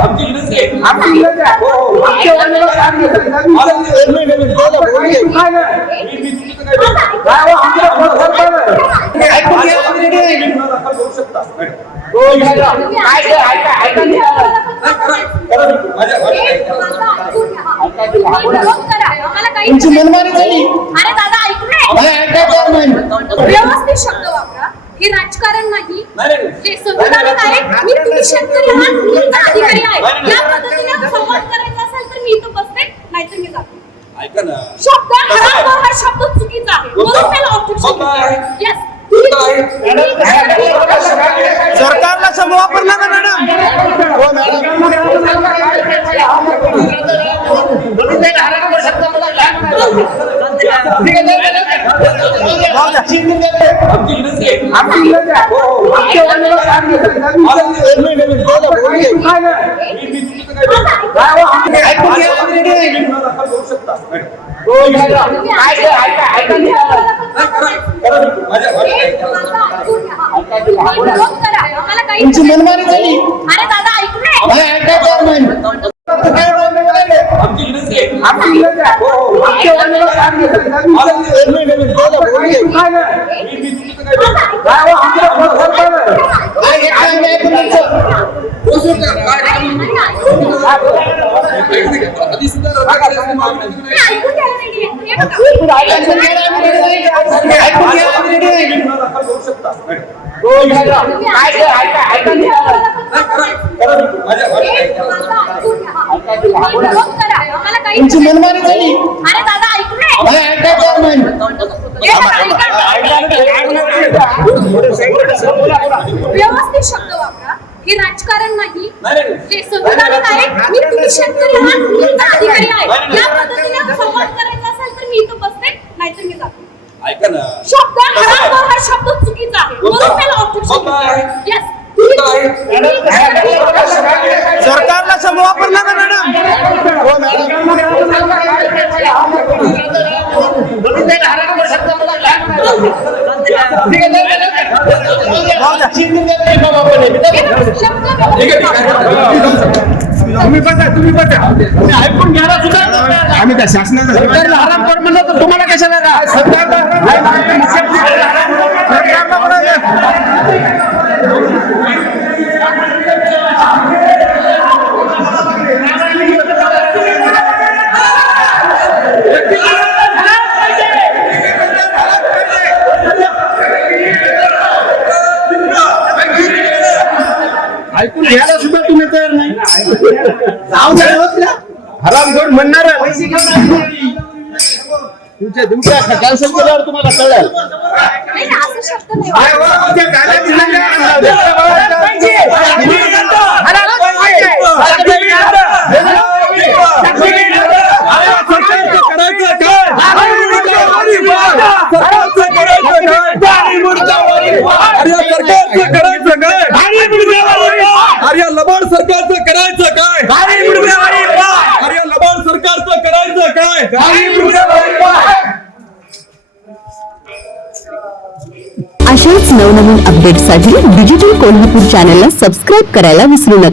आमची आहे. आमची आहे. हो, आमच्या काय नाही. मी- मी चुकीचं काय काय हो, आमच्या ऐकून घ्या, तुम्ही तुम्ही दाखल करू शकता. हो, ऐका, ऐका, ऐका, ऐका नाही, करा. करा माझ्या माझ्या तुमची मनमानी झाली अरे दादा ऐक मला नाही व्यवस्थित शब्द वापरा हे राजकारण नाही नाही, नाही, हे आहे मी तुम्ही शेतकरी आहात मी आहे नाही, नाही. या पद्धतीने संवाद करायचा असेल तर मी इथं बसते नाहीतर मी जाते ऐका ना शब्द हरामखोर हा शब्द चुकीचा आहे कोणता? म्हणून त्याला ऑब्जेक्शन कोणता आहे? येस कोणता आहे? सरकारला शब्द वापरला ना मॅडम हो मॅडम आमची विनंती आहे. आमची विनंती आहे. हो, हो. तुमची मनमानी झाली. अरे दादा ऐक नाही मला ऐकायचं नाही आमची तुमचं ऐकून. ऐकून. ऐकून. ऐकून ऐकून ऐकून मनमानी झाली अरे दादा ऐक व्यवस्थित शब्द वापरा हे राजकारण नाही नाही, नाही, नाही. हे संविधानिक आहे मी तुम्ही शेतकरी आहात मी अधिकारी आहे या. पद्धतीने संवाद करायचा असेल तर मी इथं बसते नाहीतर मी जाते ऐका ना शब्द हा चुकीचा आहे? म्हणून त्याला ऑब्जेक्शन? येस? सरकारला वापरला ना मॅडम हो मॅडम आहे, ठीक आहे. तुम्ही बसा तुम्ही बसा ऐकून घ्या सुद्धा आम्ही त्या शासनाचा सरकारला आराम कर म्हणलं तर तुम्हाला कशाला राहा? सरकारला सरकारला ऐकून घ्यायला सुद्धा तुम्ही तयार नाही. हरामखोर म्हणणार. तुमच्या तुमच्या कॅन्सल केल्यावर तुम्हाला कळलं. नाही काय वापरा. हो, तुमच्या गाड्या दिल्या अरे लबाड सरकारचं करायचं काय? अरे लबाड सरकारचं करायचं काय? अशाच नवनवीन अपडेटसाठी डिजिटल कोल्हापूर चॅनलला सबस्क्राईब करायला विसरू नका.